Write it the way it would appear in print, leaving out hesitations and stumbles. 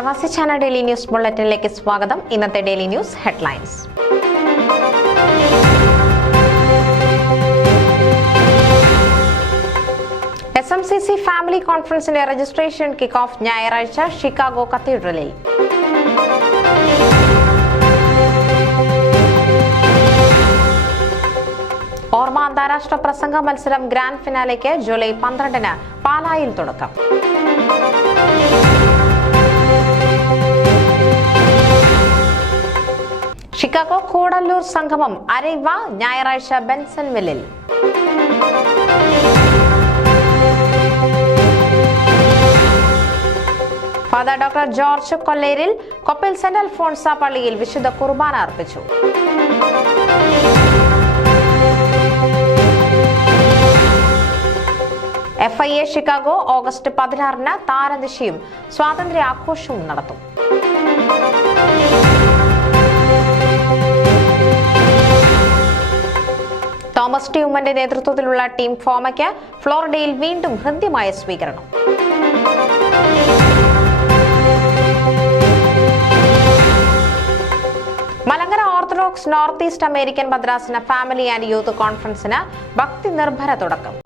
പ്രവാസി channel daily news ബുള്ളറ്റിനിലേക്ക് സ്വാഗതം. ഇന്നത്തെ daily news headlines. SMCC family കോൺഫറൻസിന്റെ രജിസ്ട്രേഷൻ കിക്ക് ഓഫ് ഞായറാഴ്ച ഷിക്കാഗോ കത്തീഡ്രലിൽ. ഓർമ്മ അന്താരാഷ്ട്ര പ്രസംഗ മത്സരം ഗ്രാൻഡ് ഫിനാലേക്ക് ജൂലൈ 12-ന് പാലായിൽ തുടക്കം. ഷിക്കാഗോ കൂടല്ലൂർ സംഗമം അരൈവ ഞായറാഴ്ച ബെൻസൺവില്ലിൽ. Father doctor George Kolleril Koppil saint Alphonsa പള്ളിയിൽ വിശുദ്ധ കുർബാന അർപ്പിച്ചു. FIA ഷിക്കാഗോ ഓഗസ്റ്റ് 16-ന് താരനിശയും സ്വാതന്ത്ര്യ ആഘോഷവും നടത്തും. തോമസ് ട്യൂമന്റെ നേതൃത്വത്തിലുള്ള ടീം ഫോമയ്ക്ക് ഫ്ലോറിഡയിൽ വീണ്ടും ഹൃദ്യമായ സ്വീകരണം. Malankara orthodox north east American മദ്രാസിന് ഫാമിലി ആൻഡ് യൂത്ത് കോൺഫറൻസിന് ഭക്തി നിർഭര തുടക്കം.